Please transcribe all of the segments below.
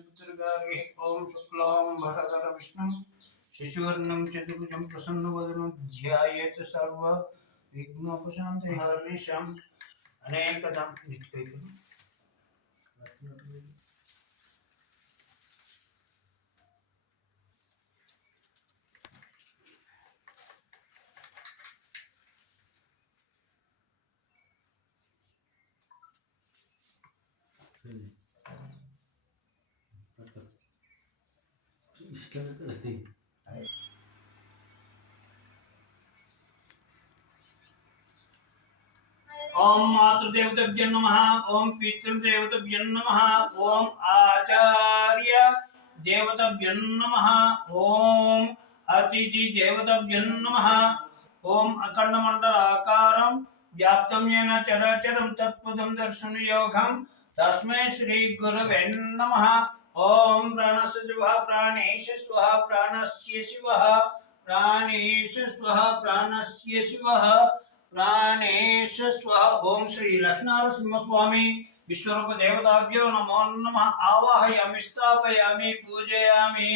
ओम शुक्लां भरधरं विष्णुं शशिवर्णं चतुर्भुजं प्रसन्नवदनं ध्यायेत् सर्व विघ्नोपशान्तये हरिशम् अनेकदं नित्यैकम् ओम मातृदेवताभ्यो नमः ओम पितृदेवताभ्यो नमः ओम आचार्य देवताभ्यो नमः ओम अतिथि देवताभ्यो नमः ओम अखंडमंडलाकारं व्याप्तं येन चराचरं तत्पदं दर्शनयोगं तस्मै श्री गुरवे नमः ओम प्राणस्य शिवः प्राणेश स्वः प्राणस्य शिवः प्राणेश स्वः प्राणस्य शिवः प्राणेश स्वः ओम श्री लक्ष्मीनरसिंह स्वामी विश्वरूप देवताभ्यो नमो नमः आवाहयामि स्थापयामि पूजयामि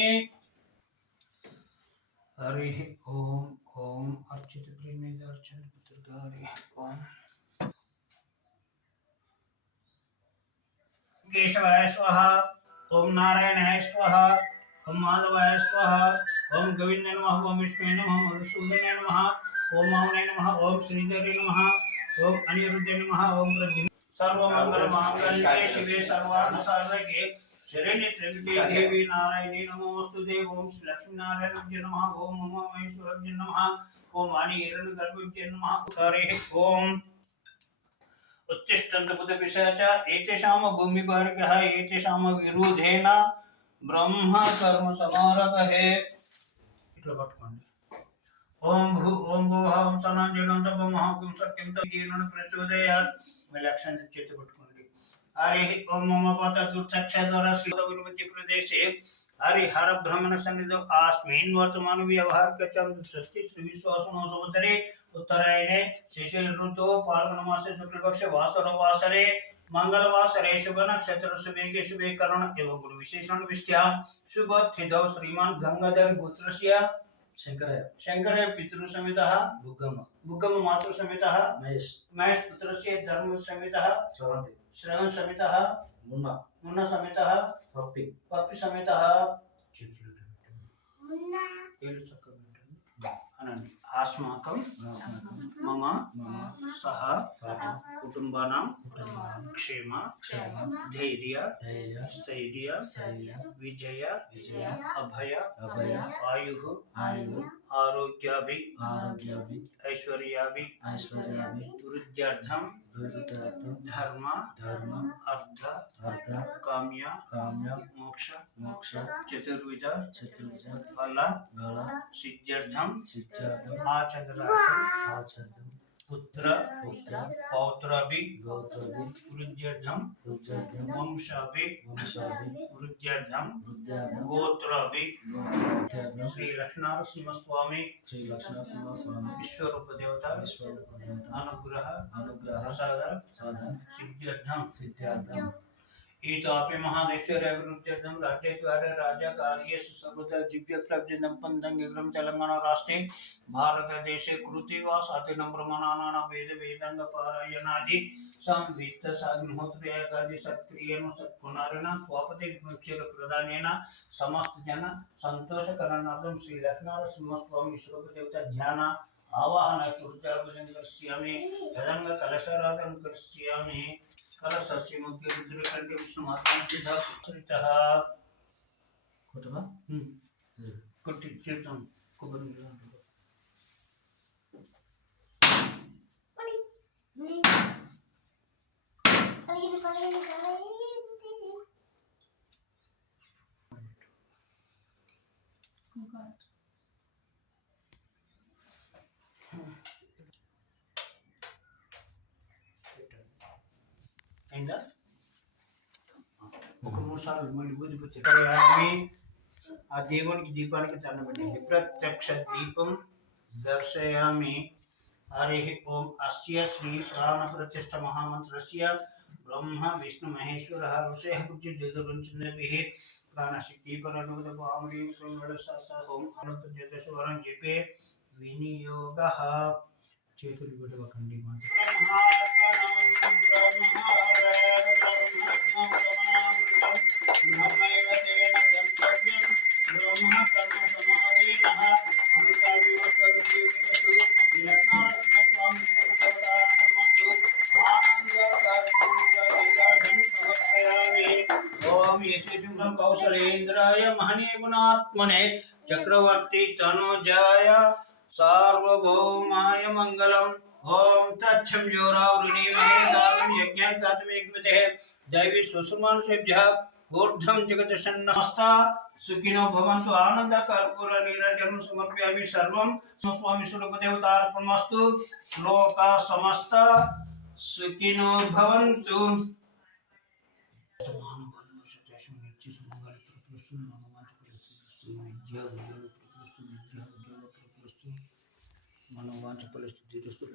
हरि ओम ओम अर्चित प्रेमेदर्चन पुत्रधारी ओम केशवाय स्वाहा ओम नारायणाय स्वाहा ओम माधवाय स्वाहा ओम गोविंदाय नमः ओम विष्णुवे नमः ओम मधुसूदनाय नमः ओम मामने नमः ओम श्रीधरे नमः ओम अनिरुद्धे नमः ओम प्रद्युम्न सर्वमंगल मांगल्ये शिवे सर्वार्थसाधके शरण्ये त्र्यंबके देवी नारायणी नमोस्तुते ओम श्री लक्ष्मी नारायणाय नमः ओम उमामहेश्वराय नमः ओम वाणी हिरण्यगर्भाय नमः हरे ओम उत्तिष्ठन्त बुधपिशाच एतेषां भूमिभार्गः एतेषां विरोधेन ब्रह्म कर्म समारभे इट्ला पట్టుకోండి ओम भुवः ओम सनाजनं तपमहाकुं सत्यं तपीनं प्रचोदयात् विलक्षण चित्त पట్టుకోండి हरि ओम मम पत दुर्चक्षद्वारा श्रीमती प्रदेशे हरिहर ब्रह्मण सन्निधौ अस्मिन् वर्तमान व्यवहार चंद्र षष्ठी श्री विश्वासनो संवत्सरे उत्तरायणे शिशिर ऋतु फाल्गुन मासे शुक्ल पक्ष वासर वासरे मंगलवासरे शुभ नक्षत्र शुभे शुभे करण एवं गुरु विशेषण विष्ठ्या शुभ तिथौ श्रीमान गंगाधर गोत्रस्य शंकरय पितृ समेतः भुगम मातृ समेतः महेश पुत्रस्य धर्म समेतः श्रवण समेतः मुन्ना समेतः पप्पी समेतः अस्माकं मम सह कुटुंबानां क्षेम धैर्य स्थैर्य विजय अभय आयुः आरोग्याभि ऐश्वर्याभि वृद्ध्यर्थं धर्म अर्थ काम्य मोक्ष चतुर्विध फल सिद्ध्यर्थं आचन्द्रार्थं पुत्र पौत्राभि वृद्ध्यर्थं वंशाभि वृद्ध्यर्थं गोत्राभि श्री लक्ष्मीनरसिंह स्वामी विश्वरूप देवता अनुग्रह प्रसाद सिद्ध्यर्थं ईतापि महादेश्वर्य अभिवृद्ध्यर्थं राज्यद्वारे राजा कार्येषु सर्वदा दिव्य प्रब्धिदं पंदंगिग्रम तेलंगाना राष्ट्रे भारत देशे कृतिवासादिनं ब्रह्मणानां वेदांग पारायणादि संवित्त साग्निहोत्र यागादि सत्क्रियेण सत्पुनारेण स्वापति मुक्षर प्रदानेन समस्त जन संतोष करणार्थं श्री लक्ष्मीनरसिंह स्वामी श्लोक देवता ध्यान आवाहन पूजार्पणं करिष्यामि तदंग कलशाराधनं करिष्यामि कलशस्य मध्ये रुद्रकण्ठे विष्णुमात्मा सिद्धा सुचरितः कोटवा कोटि चेतन कुबंधु ainda ఒక మూడు సార్లు మళ్ళీ బుద్ధిపతి ఆ దేవునికి దీపానికి దండం పెట్టండి ప్రత్యక్ష దీపం దర్శయామి हरि ओम अस्य श्री प्राण प्रतिष्ठा महामंत्रस्य ब्रह्मा विष्णु महेश्वरः ऋषयः पूज्यज्योतिर्वंशनभिः प्राणशक्ति परलोकपावनी ओम अनंत ज्योतिषवरं जपे विनियोगः చేతులు విడవకండి ओम यशुभं कौशलेन्द्राय महनीय गुणात्मने चक्रवर्ती तनुजाय सार्वभौमाय मंगलम। ओम तच्छं जोरावृणी महेदातं यज्ञं कातमेकविते दैवी सुषमानुषेभ्यः ऊर्ध्वं जगतसन्नमस्ता सुखिनो भवन्तु। आनंद कर्पूर नीराजनं समर्पयामि। सर्वं स्वामी स्वरूपदेवतार्पणमस्तु। लोका समस्ता सुखिनो भवन्तु। మనోవాంఛ పరిస్థితి లక్ష్మీ